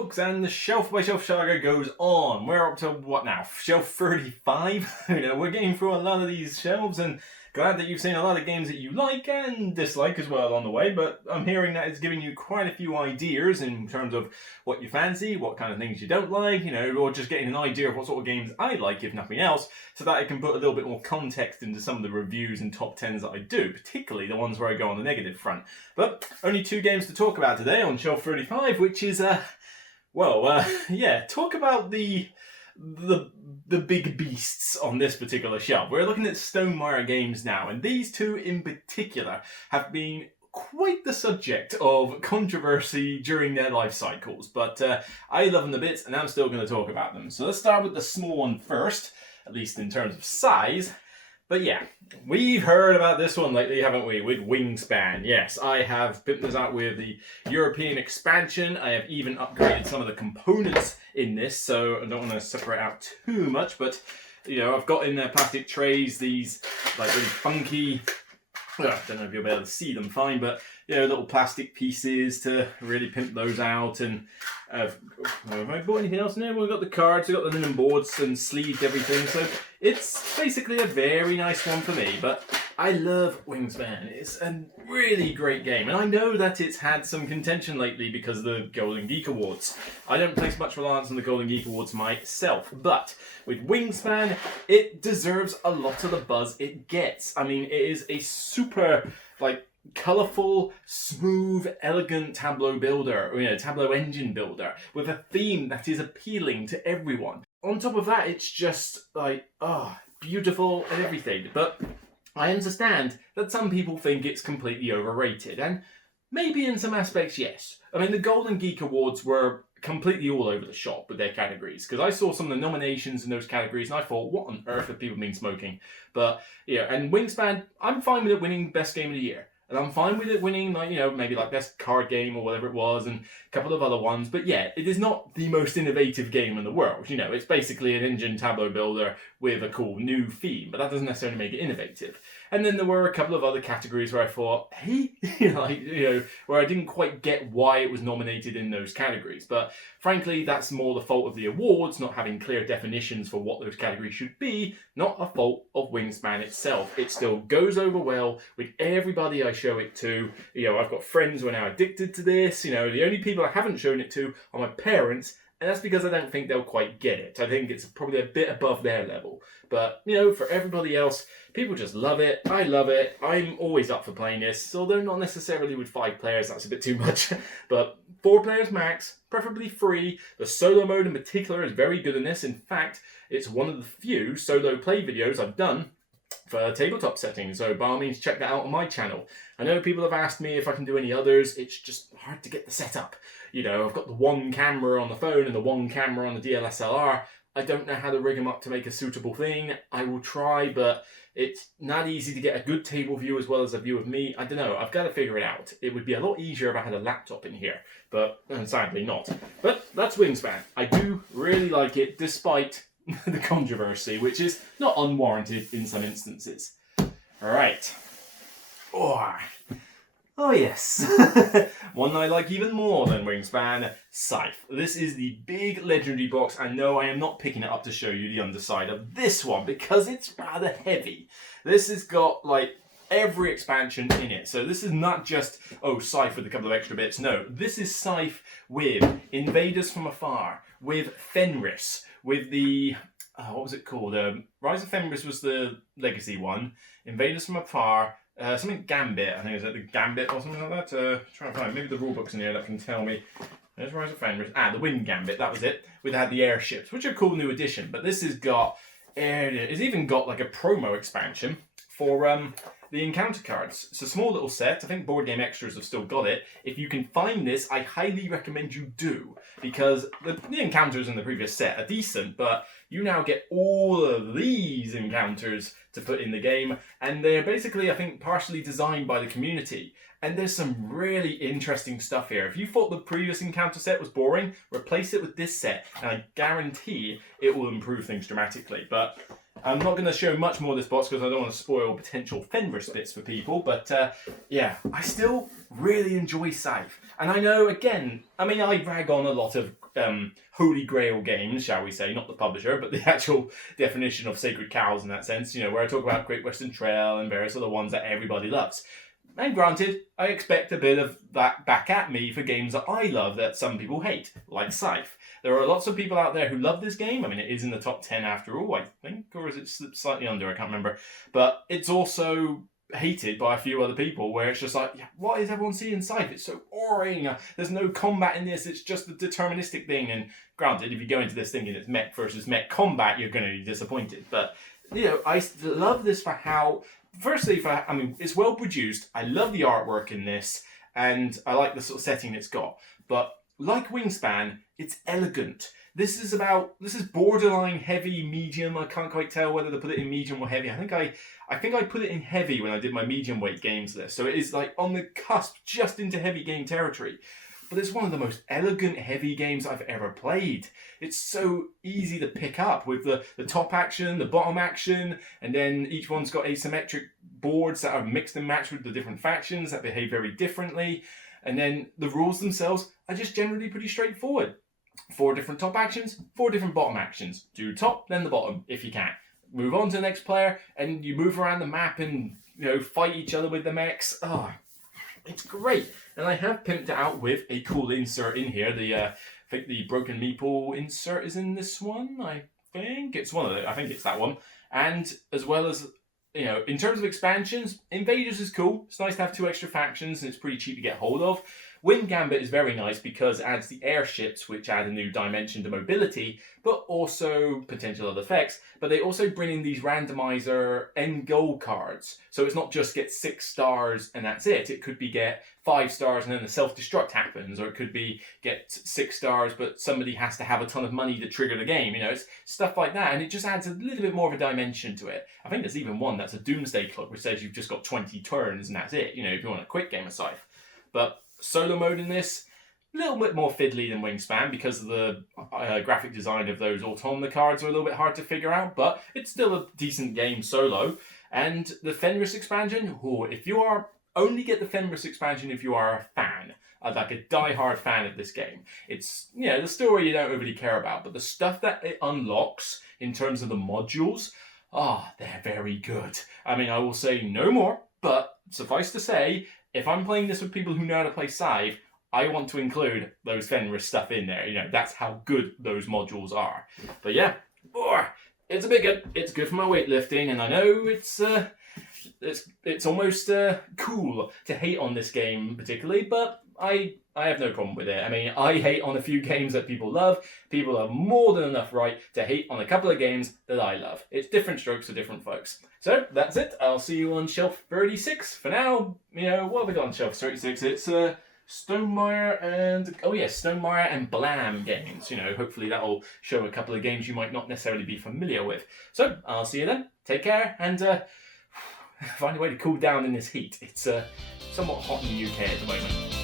folks, and the shelf by shelf saga goes on. We're up to what now? Shelf 35? We're getting through a lot of these shelves, and glad that you've seen a lot of games that you like and dislike as well on the way, but I'm hearing that it's giving you quite a few ideas in terms of what you fancy, what kind of things you don't like, or just getting an idea of what sort of games I like, if nothing else, so that I can put a little bit more context into some of the reviews and top 10s that I do, particularly the ones where I go on the negative front. But only 2 games to talk about today on Shelf 35, which is, talk about the big beasts on this particular shelf. We're looking at Stonemaier games now, and these 2 in particular have been quite the subject of controversy during their life cycles, but I love them to bits and I'm still going to talk about them. So let's start with the small one first, at least in terms of size. But yeah, we've heard about this one lately, haven't we, with Wingspan. Yes, I have pimped this out with the European expansion. I have even upgraded some of the components in this, so I don't want to separate out too much, but I've got in their plastic trays these like really funky, I don't know if you'll be able to see them fine, but little plastic pieces to really pimp those out. And have I bought anything else in there? Well, we've got the cards, we've got the linen boards and sleeved everything, so it's basically a very nice one for me. But I love Wingspan. It's a really great game, and I know that it's had some contention lately because of the Golden Geek Awards. I don't place much reliance on the Golden Geek Awards myself, but with Wingspan, it deserves a lot of the buzz it gets. I mean, it is a super, colourful, smooth, elegant tableau builder, tableau engine builder with a theme that is appealing to everyone. On top of that, it's just beautiful and everything. But I understand that some people think it's completely overrated, and maybe in some aspects, yes. I mean, the Golden Geek Awards were completely all over the shop with their categories, because I saw some of the nominations in those categories and I thought, what on earth have people been smoking? But and Wingspan, I'm fine with it winning Best Game of the Year. And I'm fine with it winning, maybe Best Card Game or whatever it was, and a couple of other ones. But yeah, it is not the most innovative game in the world. It's basically an engine tableau builder with a cool new theme, but that doesn't necessarily make it innovative. And then there were a couple of other categories where I thought, hey, where I didn't quite get why it was nominated in those categories. But frankly, that's more the fault of the awards, not having clear definitions for what those categories should be, not a fault of Wingspan itself. It still goes over well with everybody I show it to. I've got friends who are now addicted to this. The only people I haven't shown it to are my parents, and that's because I don't think they'll quite get it. I think it's probably a bit above their level. But, for everybody else, people just love it. I love it. I'm always up for playing this, although not necessarily with 5 players. That's a bit too much. But 4 players max, preferably free. The solo mode in particular is very good in this. In fact, it's one of the few solo play videos I've done for tabletop settings, so by all means check that out on my channel. I know people have asked me if I can do any others. It's just hard to get the setup. I've got the one camera on the phone and the one camera on the DSLR. I don't know how to rig them up to make a suitable thing. I will try, but it's not easy to get a good table view as well as a view of me. I don't know, I've got to figure it out. It would be a lot easier if I had a laptop in here, but sadly not. But that's Wingspan. I do really like it, despite the controversy, which is not unwarranted in some instances. Alright. Oh yes. One I like even more than Wingspan, Scythe. This is the big legendary box, and no, I am not picking it up to show you the underside of this one because it's rather heavy. This has got every expansion in it. So this is not just, Scythe with a couple of extra bits. No, this is Scythe with Invaders from Afar, with Fenris, with the, what was it called? Rise of Fenris was the legacy one. Invaders from Afar, something Gambit, I think it was the Gambit or something like that. Try to find, maybe the rulebook's in here that can tell me. There's Rise of Fenris. The Wind Gambit, that was it. We had the airships, which are a cool new addition, but this has got, it's even got a promo expansion for the encounter cards. It's a small little set. I think Board Game Extras have still got it. If you can find this, I highly recommend you do, because the encounters in the previous set are decent, but you now get all of these encounters to put in the game, and they're basically, I think, partially designed by the community. And there's some really interesting stuff here. If you thought the previous encounter set was boring, replace it with this set, and I guarantee it will improve things dramatically. But I'm not going to show much more of this box because I don't want to spoil potential Fenris bits for people, but I still really enjoy Scythe. And I know, again, I rag on a lot of holy grail games, shall we say, not the publisher, but the actual definition of sacred cows in that sense, you know, where I talk about Great Western Trail and various other ones that everybody loves. And granted, I expect a bit of that back at me for games that I love that some people hate, like Scythe. There are lots of people out there who love this game. I mean, it is in the top 10 after all, I think, or is it slightly under? I can't remember. But it's also hated by a few other people, where it's just like, yeah, what is everyone seeing Scythe? It's so boring. There's no combat in this. It's just a deterministic thing. And granted, if you go into this thinking it's mech versus mech combat, you're going to be disappointed. But, you know, I love this for how... Firstly, I mean, it's well produced. I love the artwork in this, and I like the sort of setting it's got. But like Wingspan, it's elegant. This is borderline heavy, medium. I can't quite tell whether to put it in medium or heavy. I think I put it in heavy when I did my medium weight games list. So it is like on the cusp, just into heavy game territory. But it's one of the most elegant heavy games I've ever played. It's so easy to pick up with the top action, the bottom action, and then each one's got asymmetric boards that are mixed and matched with the different factions that behave very differently. And then the rules themselves are just generally pretty straightforward. 4 different top actions, 4 different bottom actions. Do top, then the bottom, if you can. Move on to the next player, and you move around the map and, you know, fight each other with the mechs. Oh, it's great. And I have pimped it out with a cool insert in here. I think the Broken Meeple insert is in this one. I think it's one of them. I think it's that one. And as well as, you know, in terms of expansions, Invaders is cool. It's nice to have 2 extra factions, and it's pretty cheap to get hold of. Wind Gambit is very nice because it adds the airships, which add a new dimension to mobility, but also potential other effects. But they also bring in these randomizer end goal cards. So it's not just get 6 stars and that's it. It could be get 5 stars and then the self-destruct happens, or it could be get 6 stars but somebody has to have a ton of money to trigger the game. You know, it's stuff like that, and it just adds a little bit more of a dimension to it. I think there's even one that's a Doomsday Clock, which says you've just got 20 turns and that's it, you know, if you want a quick game of Scythe. But solo mode in this, a little bit more fiddly than Wingspan because of the graphic design of those Automata cards are a little bit hard to figure out, but it's still a decent game solo. And the Fenris expansion, if you are, only get the Fenris expansion if you are a fan, like a die-hard fan of this game. It's, you know, the story you don't really care about, but the stuff that it unlocks in terms of the modules, they're very good. I mean, I will say no more, but suffice to say, if I'm playing this with people who know how to play Scythe, I want to include those Fenris stuff in there. You know, that's how good those modules are. But yeah, it's a big good. It's good for my weightlifting, and I know it's almost cool to hate on this game particularly, but I have no problem with it. I mean, I hate on a few games that people love. People have more than enough right to hate on a couple of games that I love. It's different strokes for different folks. So that's it. I'll see you on shelf 36. For now, you know, what have we got on shelf 36? It's Stonemaier and Blam games. You know, hopefully that'll show a couple of games you might not necessarily be familiar with. So I'll see you then. Take care, and find a way to cool down in this heat. It's somewhat hot in the UK at the moment.